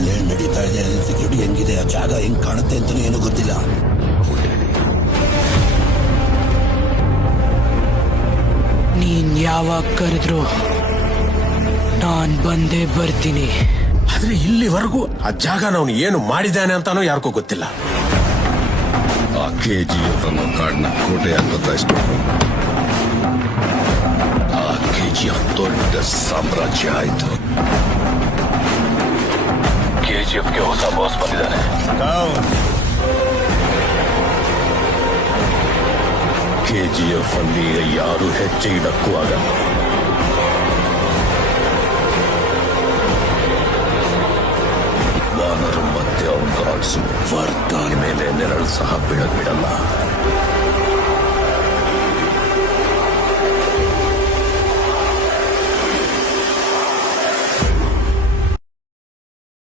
ಅಲ್ಲೇನ್ ನಡೀತಾ ಇದೆ, ಸೆಕ್ಯೂರಿಟಿ ಹೆಂಗಿದೆ, ಆ ಜಾಗ ಹೆಂಗ್ ಕಾಣುತ್ತೆ ಅಂತಾನೂ ಏನೂ ಗೊತ್ತಿಲ್ಲ. ನೀನ್ ಯಾವಾಗ ಕರೆದ್ರು ನಾನ್ ಬಂದೇ ಬರ್ತೀನಿ. ಆದ್ರೆ ಇಲ್ಲಿವರೆಗೂ ಆ ಜಾಗ ಅವನು ಏನು ಮಾಡಿದ್ದಾನೆ ಅಂತಾನೂ ಯಾರಿಗೂ ಗೊತ್ತಿಲ್ಲ. ಆ KGF ಅನ್ನೋ ಕಾಡನ್ನ ಕೋಟೆಯಾಗಿ ಬದಲಾಯಿಸ್ಕೊಂಡು ಆ KGF ದೊಡ್ಡ ಸಾಮ್ರಾಜ್ಯ ಆಯ್ತು. KGFಗೆ ಹೊಸ ಬಾಸ್ ಬಂದಿದ್ದಾನೆ. KGF ಅಲ್ಲಿ ಯಾರು ಹೆಜ್ಜೆ ಇಡಕ್ಕೂ ಆಗಲ್ಲ. ವಾನರು ಮತ್ತೆ ಅವನ ಗಾಡ್ಸು ವರ್ತಾನ್ ಮೇಲೆ ನೆರಳು ಸಹ ಬಿಡಲ್ಲ.